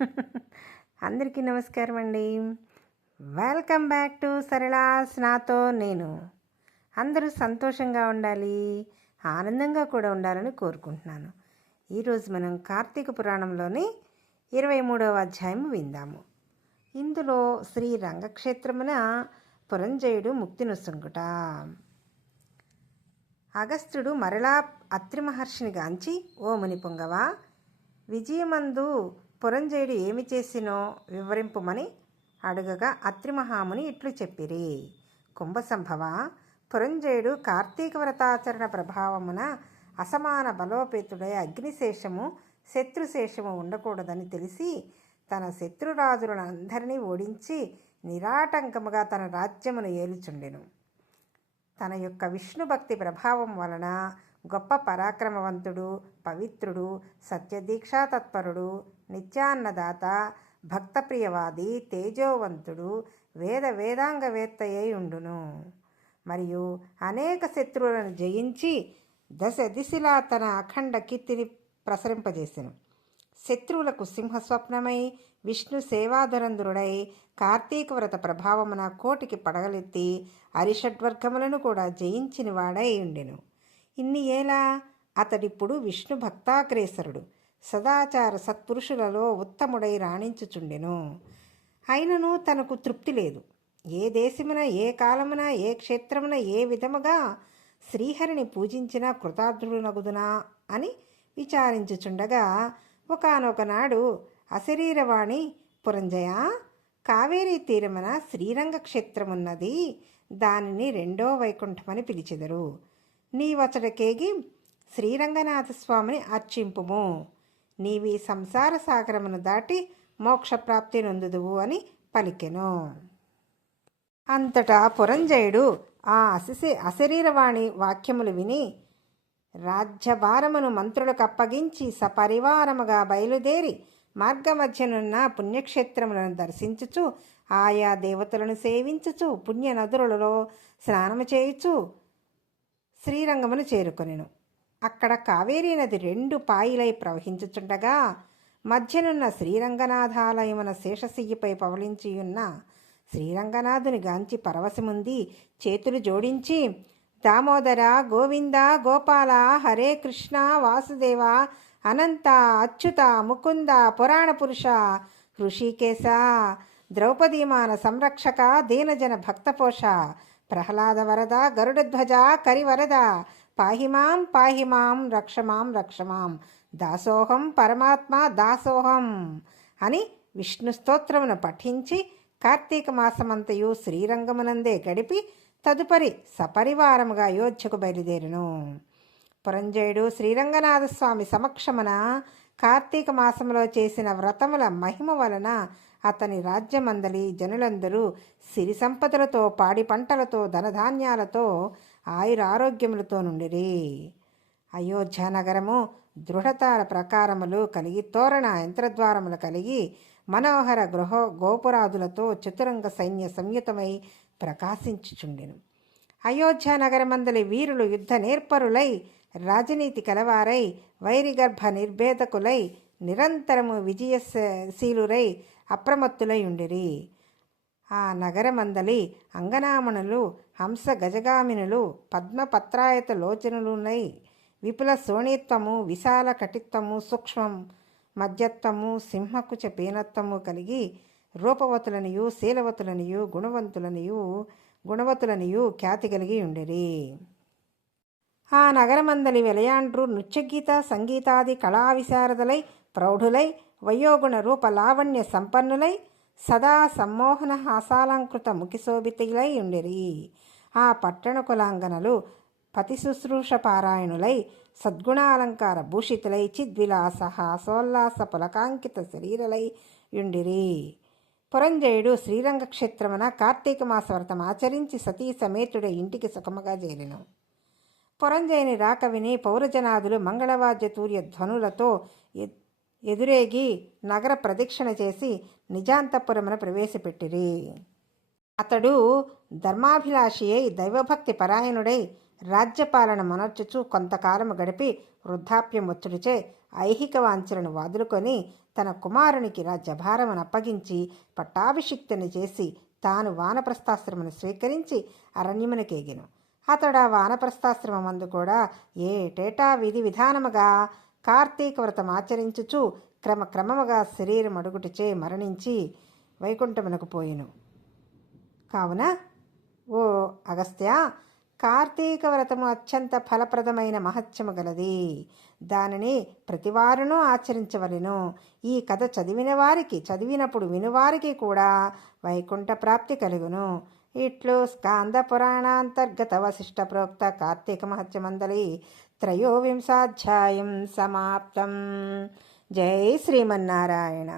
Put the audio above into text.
అందరికీ నమస్కారం అండి. వెల్కమ్ బ్యాక్ టు సరళాస్ నాతో నేను. అందరూ సంతోషంగా ఉండాలి, ఆనందంగా కూడా ఉండాలని కోరుకుంటున్నాను. ఈరోజు మనం కార్తీక పురాణంలోని 23వ అధ్యాయం విందాము. ఇందులో శ్రీ రంగక్షేత్రమున పురంజయుడు ముక్తి నొసంగుట. అగస్త్యుడు మరలా అత్రి మహర్షిని గాంచి, ఓ ముని పొంగవ, విజయమందు పురంజయుడు ఏమి చేసినో వివరింపుమని అడుగగా అత్రి మహాముని ఇట్లు చెప్పిరి. కుంభసంభవ, పురంజయుడు కార్తీక వ్రతాచరణ ప్రభావమున అసమాన బలోపేతుడై అగ్నిశేషము శత్రుశేషము ఉండకూడదని తెలిసి తన శత్రురాజులందరినీ ఓడించి నిరాటంకముగా తన రాజ్యమును ఏలుచుండెను. తన యొక్క విష్ణుభక్తి ప్రభావం వలన గొప్ప పరాక్రమవంతుడు, పవిత్రుడు, సత్యదీక్షాతత్పరుడు, నిత్యాన్నదాత, భక్తప్రియవాది, తేజోవంతుడు, వేదాంగవేత్తయ్యై ఉండును. మరియు అనేక శత్రువులను జయించి దశ దిశలా తన అఖండ కీర్తిని ప్రసరింపజేసెను. శత్రువులకు సింహస్వప్నమై విష్ణు సేవాధురంధురుడై కార్తీక వ్రత ప్రభావమున కోటికి పడగలెత్తి అరిషడ్వర్గములను కూడా జయించిన వాడై ఉండెను. ఇన్ని ఏలా అతడిప్పుడు విష్ణు భక్తాగ్రేసరుడు, సదాచార సత్పురుషులలో ఉత్తముడై రాణించుచుండెను. అయినను తనకు తృప్తి లేదు. ఏ దేశమున, ఏ కాలమున, ఏ క్షేత్రమున ఏ విధముగా శ్రీహరిని పూజించినా కృతార్థుడునగుదునా అని విచారించుచుండగా ఒకానొకనాడు అశరీరవాణి, పురంజయ, కావేరీ తీరమున శ్రీరంగ క్షేత్రమున్నది, దానిని రెండో వైకుంఠమని పిలిచెదరు. నీవచటకేగి శ్రీరంగనాథస్వామిని అర్చింపుము. నీవి సంసార సాగరమును దాటి మోక్షప్రాప్తి నొందుదువు అని పలికెను. అంతటా పురంజయుడు ఆ అశరీరవాణి వాక్యములు విని రాజ్యభారమును మంత్రులకు అప్పగించి సపరివారముగా బయలుదేరి మార్గమధ్యనున్న పుణ్యక్షేత్రములను దర్శించుచు ఆయా దేవతలను సేవించుచు పుణ్య నదులలో స్నానము చేయుచు శ్రీరంగమును చేరుకొనెను. అక్కడ కావేరీ నది రెండు పాయిలై ప్రవహించుచుండగా మధ్యనున్న శ్రీరంగనాథాలయమున శేషశయ్యపై పవలించియున్న శ్రీరంగనాథుని గాంచి పరవశముంది చేతులు జోడించి, దామోదర, గోవింద, గోపాల, హరే కృష్ణ, వాసుదేవ, అనంత, అచ్యుత, ముకుంద, పురాణ పురుష, ఋషికేశ, ద్రౌపదీమాన సంరక్షక, దీనజన భక్తపోష, ప్రహ్లాద వరద, గరుడధ్వజ, కరివరద, పాహిమాం పాహిమాం, రక్షమాం రక్షమాం, దాసోహం పరమాత్మ దాసోహం అని విష్ణు స్తోత్రమును పఠించి కార్తీక మాసమంతయు శ్రీరంగమునందే గడిపి తదుపరి సపరివారముగా అయోధ్యకు బయలుదేరును. పురంజయుడు శ్రీరంగనాథస్వామి సమక్షమున కార్తీక మాసములో చేసిన వ్రతముల మహిమ వలన అతని రాజ్యమందలి జనులందరూ సిరి సంపదలతో, పాడి పంటలతో, ధనధాన్యాలతో, ఆయురారోగ్యములతో నుండిరి. అయోధ్య నగరము దృఢతార ప్రకారములు కలిగి, తోరణ యంత్రద్వారములు కలిగి, మనోహర గోపురాదులతో చతురంగ సైన్య సంయుతమై ప్రకాశించుచుండెను. అయోధ్య నగరమందలి వీరులు యుద్ధ నేర్పరులై, రాజనీతి కలవారై, వైరిగర్భ నిర్భేదకులై, నిరంతరము విజయశీలురై అప్రమత్తులై ఉండిరి. ఆ నగరమందలి అంగనామణులు హంస గజగామినులు పద్మపత్రాయత లోచనులునై విపుల శోణిత్వము, విశాల కటిత్వము, సూక్ష్మం మధ్యత్వము, సింహకుచ పీనత్వము కలిగి రూపవతులనియు, శీలవతులనియు, గుణవతులనియు ఖ్యాతి కలిగి ఉండిరి. ఆ నగరమందలి వెలయాండ్రు నృత్యగీత సంగీతాది కళా విశారదులై, ప్రౌఢులై, వయోగుణ రూప లావణ్య సంపన్నులై, సదా సమ్మోహన హాసాలంకృత ముఖిశోభితులై ఉండిరి. ఆ పట్టణ కులాంగనలు పతి శుశ్రూష పారాయణులై, సద్గుణాలంకార భూషితులై, చిద్విలాస హాసోల్లాస పులకాంకిత శరీరలై ఉండిరి. పురంజయుడు శ్రీరంగ క్షేత్రమున కార్తీక మాస వ్రతం ఆచరించి సతీ సమేతుడై ఇంటికి సుఖముగా చేరెను. పురంజయుని రాక విని పౌరజనాదులు మంగళవాద్య తూర్య ధ్వనులతో ఎదురేగి నగర ప్రదక్షిణ చేసి నిజాంతపురమున ప్రవేశపెట్టిరి. అతడు ధర్మాభిలాషి అయి దైవభక్తి పరాయణుడై రాజ్యపాలన మొనర్చుచు కొంతకాలము గడిపి వృద్ధాప్యం ఒత్తిడిచే ఐహిక వాంఛలను వదులుకొని తన కుమారునికి రాజ్యభారమును అప్పగించి పట్టాభిషిక్తుని చేసి తాను వానప్రస్థాశ్రమను స్వీకరించి అరణ్యమునకేగెను. అతడు ఆ వానప్రస్థాశ్రమమందు కూడా ఏటేటా విధి విధానముగా కార్తీక వ్రతం ఆచరించుచు క్రమక్రమముగా శరీరం అడుగుటచే మరణించి వైకుంఠమునకు పోయెను. కావున ఓ అగస్త్య, కార్తీక వ్రతము అత్యంత ఫలప్రదమైన మహత్యము గలది. దానిని ప్రతివారునూ ఆచరించవలెను. ఈ కథ చదివినప్పుడు వినువారికి కూడా వైకుంఠ ప్రాప్తి కలుగును. ఇట్లు స్కాంద పురాణాంతర్గత వశిష్ట ప్రోక్త కార్తీక మహత్యమందలి 3వ అధ్యాయం సమాప్తం. జై శ్రీమన్నారాయణ.